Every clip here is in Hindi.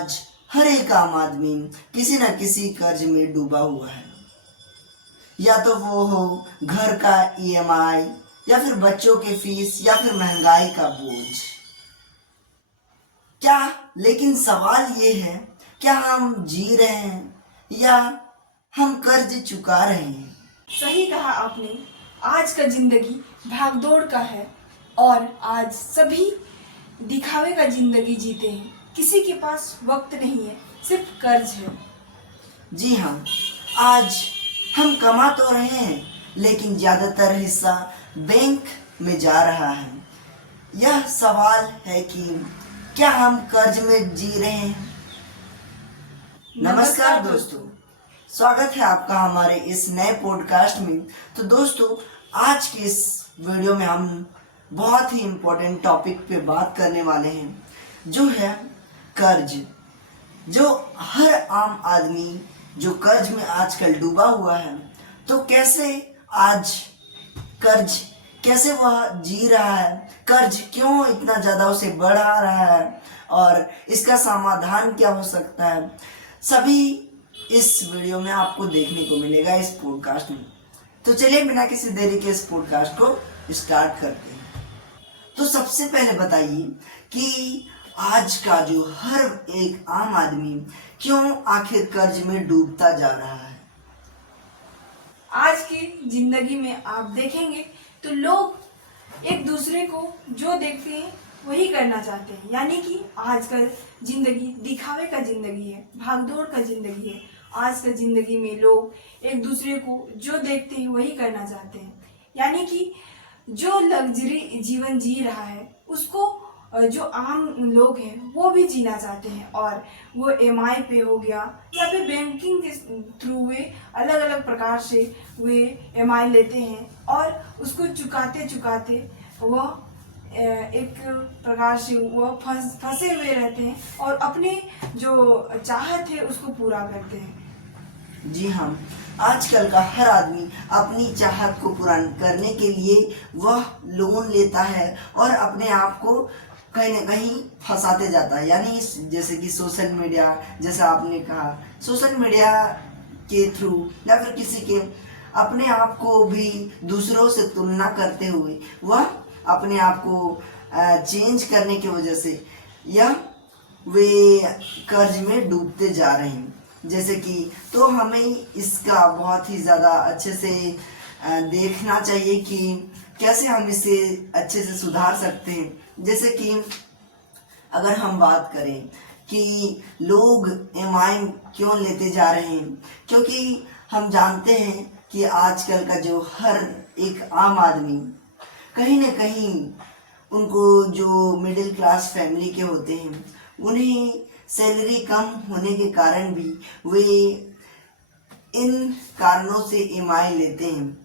आज हर एक आम आदमी किसी न किसी कर्ज में डूबा हुआ है। या तो वो हो घर का ईएमआई, या फिर बच्चों के फीस, या फिर महंगाई का बोझ। क्या लेकिन सवाल ये है, क्या हम जी रहे हैं या हम कर्ज चुका रहे हैं? सही कहा आपने। आज का जिंदगी भागदौड़ का है और आज सभी दिखावे का जिंदगी जीते हैं। किसी के पास वक्त नहीं है, सिर्फ कर्ज है। जी हाँ, आज हम कमा तो रहे हैं, लेकिन ज्यादातर हिस्सा बैंक में जा रहा है। यह सवाल है कि क्या हम कर्ज में जी रहे हैं? नमस्कार दोस्तों, स्वागत है आपका हमारे इस नए पॉडकास्ट में। तो दोस्तों, आज के इस वीडियो में हम बहुत ही इम्पोर्टेंट टॉपिक पे बात करने वाले हैं, जो है कर्ज। जो हर आम आदमी जो कर्ज में आजकल डूबा हुआ है, तो कैसे आज कर्ज कैसे वह जी रहा है, कर्ज क्यों इतना ज़्यादा उसे बढ़ा रहा है और इसका समाधान क्या हो सकता है, सभी इस वीडियो में आपको देखने को मिलेगा इस पॉडकास्ट में। तो चलिए बिना किसी देरी के इस पॉडकास्ट को स्टार्ट करते हैं। तो सबसे पहले बताइए कि आज का जो हर एक आम आदमी क्यों आखिर कर्ज में डूबता जा रहा है? आज की जिंदगी में आप देखेंगे तो लोग एक दूसरे को जो देखते हैं वही करना चाहते हैं। यानी कि आजकल जिंदगी दिखावे का जिंदगी है, भागदौड़ का जिंदगी है। आज का जिंदगी में लोग एक दूसरे को जो देखते हैं वही करना चाहते हैं। यानी कि जो लग्जरी जीवन जी रहा है उसको जो आम लोग हैं वो भी जीना चाहते हैं, और वो ईएमआई पे हो गया या फिर बैंकिंग के थ्रू वे अलग अलग प्रकार से वे ईएमआई लेते हैं और उसको चुकाते चुकाते वह एक प्रकार से वह फंसे हुए रहते हैं और अपने जो चाहत है उसको पूरा करते हैं। जी हाँ, आजकल का हर आदमी अपनी चाहत को पूरा करने के लिए वह लोन लेता है और अपने आप को कहीं ना कहीं फंसाते जाता है। यानी जैसे कि सोशल मीडिया, जैसा आपने कहा, सोशल मीडिया के थ्रू या फिर किसी के अपने आप को भी दूसरों से तुलना करते हुए वह अपने आप को चेंज करने की वजह से यह वे कर्ज में डूबते जा रहे हैं। जैसे कि तो हमें इसका बहुत ही ज़्यादा अच्छे से देखना चाहिए कि कैसे हम इसे अच्छे से सुधार सकते हैं। जैसे कि अगर हम बात करें कि लोग ईएमआई क्यों लेते जा रहे हैं, क्योंकि हम जानते हैं कि आजकल का जो हर एक आम आदमी कहीं ना कहीं उनको जो मिडिल क्लास फैमिली के होते हैं, उन्हें सैलरी कम होने के कारण भी वे इन कारणों से ईएमआई लेते हैं।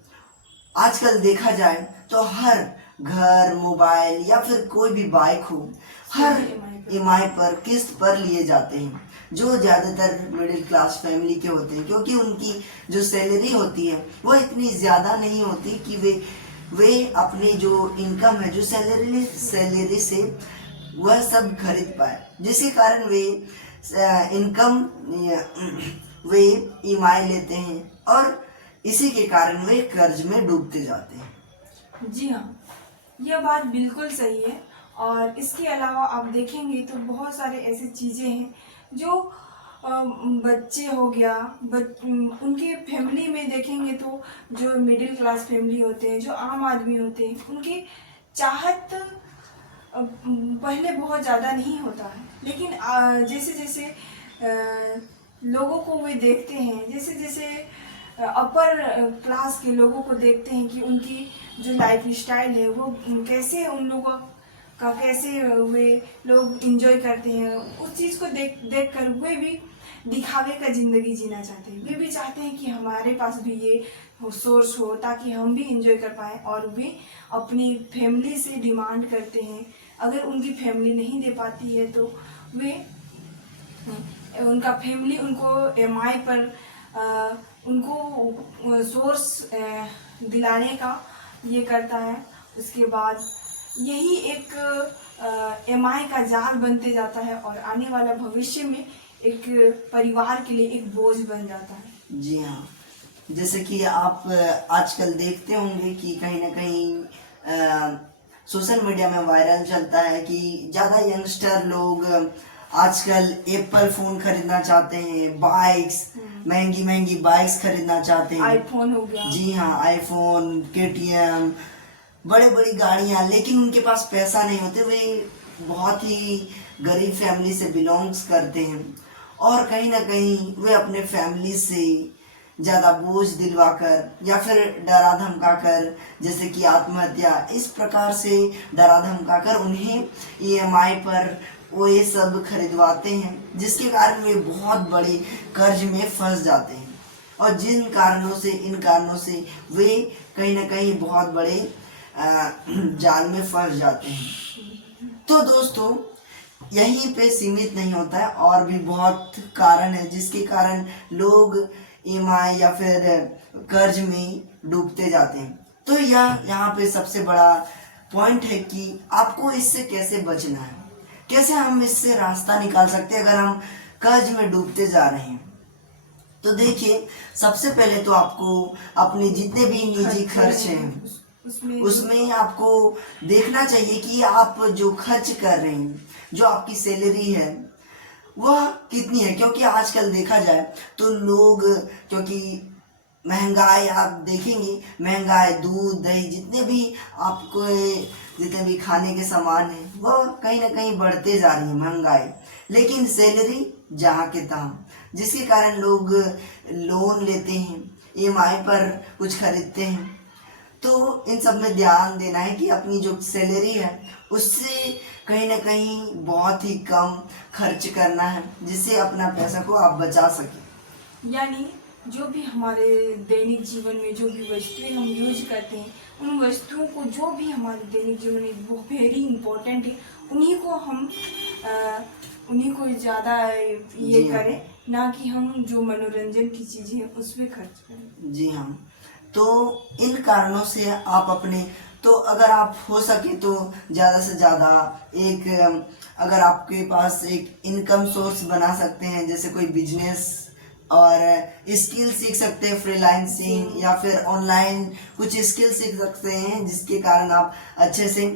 आजकल देखा जाए तो हर घर, मोबाइल या फिर कोई भी बाइक हो, हर ईएमआई पर किस्त पर लिए जाते हैं, जो ज़्यादातर मिडिल क्लास फैमिली के होते हैं, क्योंकि उनकी जो सैलरी होती है वो इतनी ज़्यादा नहीं होती कि वे अपनी जो इनकम है, जो सैलरी से वह सब खरीद पाए, जिसके कारण वे वे ईएमआई लेते हैं और इसी के कारण वे कर्ज में डूबते जाते हैं। जी हाँ, यह बात बिल्कुल सही है। और इसके अलावा आप देखेंगे तो बहुत सारे ऐसी चीज़ें हैं जो बच्चे हो गया, उनके फैमिली में देखेंगे तो जो मिडिल क्लास फैमिली होते हैं, जो आम आदमी होते हैं, उनकी चाहत पहले बहुत ज़्यादा नहीं होता है। लेकिन जैसे जैसे लोगों को वे देखते हैं, जैसे जैसे अपर क्लास के लोगों को देखते हैं कि उनकी जो लाइफ स्टाइल है वो कैसे, उन लोगों का कैसे वे लोग इंजॉय करते हैं, उस चीज़ को देख कर वे भी दिखावे का ज़िंदगी जीना चाहते हैं। वे भी चाहते हैं कि हमारे पास भी ये सोर्स हो ताकि हम भी इंजॉय कर पाएँ, और वे अपनी फैमिली से डिमांड करते हैं। अगर उनकी फैमिली नहीं दे पाती है तो वे उनका फैमिली उनको ईएमआई पर उनको सोर्स दिलाने का ये करता है। उसके बाद यही एक EMI का जाल बनते जाता है और आने वाला भविष्य में एक परिवार के लिए एक बोझ बन जाता है। जी हाँ, जैसे कि आप आजकल देखते होंगे कि कहीं ना कहीं सोशल मीडिया में वायरल चलता है कि ज़्यादा यंगस्टर लोग आजकल एप्पल फोन खरीदना चाहते हैं, बाइक्स महंगी महंगी बाइक्स खरीदना चाहते हैं। आईफोन हो गया। जी हाँ, आईफोन, KTM, बड़ी बड़ी गाड़ियाँ, लेकिन उनके पास पैसा नहीं होते। वे बहुत ही गरीब फैमिली से बिलोंग्स करते हैं और कहीं ना कहीं वे अपने फैमिली से ज़्यादा बोझ दिलवाकर या फिर डरा धमकाकर, जैसे कि आत्महत्या, इस प्रकार से डरा धमकाकर उन्हें EMI पर वो ये सब खरीदवाते हैं, जिसके कारण वे बहुत बड़े कर्ज में फंस जाते हैं और इन कारणों से वे कहीं ना कहीं बहुत बड़े जाल में फंस जाते हैं। तो दोस्तों, यहीं पे सीमित नहीं होता है, और भी बहुत कारण है जिसके कारण लोग EMI या फिर कर्ज में डूबते जाते हैं। तो यहाँ पे सबसे बड़ा पॉइंट है कि आपको इससे कैसे बचना है, कैसे हम इससे रास्ता निकाल सकते हैं अगर हम कर्ज में डूबते जा रहे हैं। तो देखिए, सबसे पहले तो आपको अपने जितने भी निजी खर्च हैं उसमें आपको देखना चाहिए कि आप जो खर्च कर रहे हैं, जो आपकी सैलरी है वह कितनी है। क्योंकि आजकल देखा जाए तो लोग, क्योंकि महंगाई आप देखेंगे, महंगाई, दूध, दही, जितने भी खाने के सामान हैं वह कहीं ना कहीं बढ़ते जा रही है महंगाई, लेकिन सैलरी जहाँ के तहाँ, जिसके कारण लोग लोन लेते हैं, EMI पर कुछ खरीदते हैं। तो इन सब में ध्यान देना है कि अपनी जो सैलरी है उससे कहीं ना कहीं बहुत ही कम खर्च करना है, जिससे अपना पैसा को आप बचा सकें। यानी जो भी हमारे दैनिक जीवन में जो भी वस्तुएं हम यूज करते हैं, उन वस्तुओं को, जो भी हमारे दैनिक जीवन में वो वेरी इम्पोर्टेंट है, उन्हीं को ज़्यादा ये करें, ना कि हम जो मनोरंजन की चीज़ें हैं उस पर खर्च करें। जी हाँ, तो इन कारणों से आप तो अगर आप हो सके तो ज़्यादा से ज़्यादा अगर आपके पास एक इनकम सोर्स बना सकते हैं, जैसे कोई बिजनेस और स्किल सीख सकते हैं, फ्रीलांसिंग या फिर ऑनलाइन कुछ स्किल सीख सकते हैं, जिसके कारण आप अच्छे से,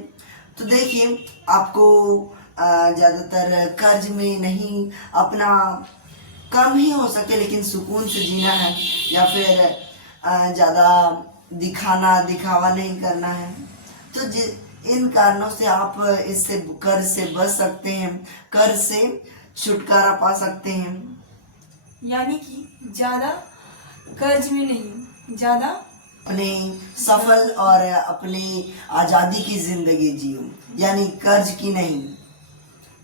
तो देखिए आपको ज़्यादातर कर्ज में नहीं, अपना कम ही हो सके लेकिन सुकून से जीना है, या फिर ज़्यादा दिखावा नहीं करना है। तो इन कारणों से आप इससे कर्ज से बच सकते हैं, कर्ज से छुटकारा पा सकते हैं। यानी कि ज़्यादा कर्ज में नहीं, ज़्यादा अपने सफल और अपनी आज़ादी की ज़िंदगी जियो, यानी कर्ज की नहीं।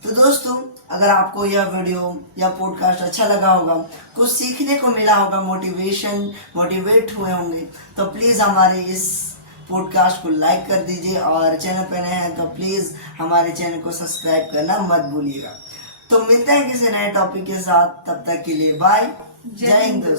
तो दोस्तों, अगर आपको यह वीडियो या पॉडकास्ट अच्छा लगा होगा, कुछ सीखने को मिला होगा, मोटिवेट हुए होंगे, तो प्लीज़ हमारे इस पॉडकास्ट को लाइक कर दीजिए, और चैनल पर नए हैं तो प्लीज़ हमारे चैनल को सब्सक्राइब करना मत भूलिएगा। तो मिलते हैं किसी नए टॉपिक के साथ, तब तक के लिए बाय, जय हिंद दोस्तों।